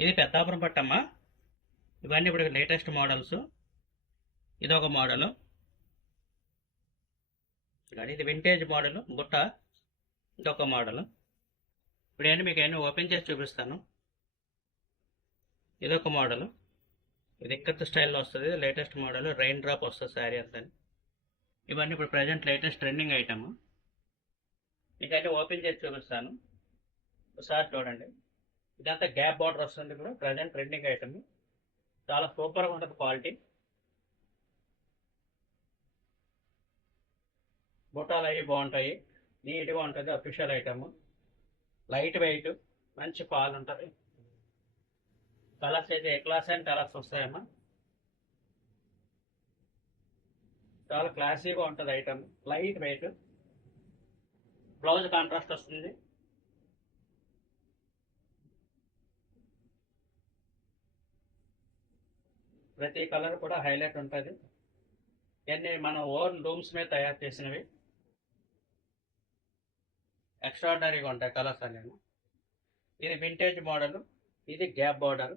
ఇది పెద్దాపురం పట్టమ్మ. ఇవన్నీ ఇప్పుడు లేటెస్ట్ మోడల్స్. ఇదొక మోడల్, ఇది వింటేజ్ మోడల్ బుట్ట. ఇదొక మోడల్. ఇప్పుడు ఏంటి మీకు అన్ని ఓపెన్ చేసి చూపిస్తాను. ఇదొక మోడల్, ఇది ఇక్కత్ స్టైల్లో వస్తుంది. లేటెస్ట్ మోడల్, రెయిన్ డ్రాప్ వస్తుంది శారీ అంతా. ఇవన్నీ ఇప్పుడు ప్రజెంట్ లేటెస్ట్ ట్రెండింగ్ ఐటమ్. మీకు అన్ని ఓపెన్ చేసి చూపిస్తాను, ఒకసారి చూడండి. ఇదంతా గ్యాప్ బార్డర్ వస్తుంది, ఇప్పుడు ప్రజెంట్ ట్రెండింగ్ ఐటమ్. చాలా సూపర్గా ఉంటుంది క్వాలిటీ. బుట్టాలు అవి బాగుంటాయి, నీట్గా ఉంటుంది. అఫీషియల్ ఐటమ్, లైట్ వెయిట్, మంచి పాలు ఉంటుంది. కలర్స్ అయితే ఏ క్లాస్ అండ్ కలర్స్ వస్తాయమ్మా. చాలా క్లాసీగా ఉంటుంది item, light weight. Blouse contrast వస్తుంది. ప్రతి కలర్ కూడా హైలైట్ ఉంటుంది. ఇవన్నీ మన ఓన్ రూమ్స్ మీద తయారు చేసినవి. ఎక్స్ట్రాడినరీగా ఉంటాయి కలర్స్ అనేవి. ఇది వింటేజ్ మోడల్, ఇది గ్యాప్ బార్డర్.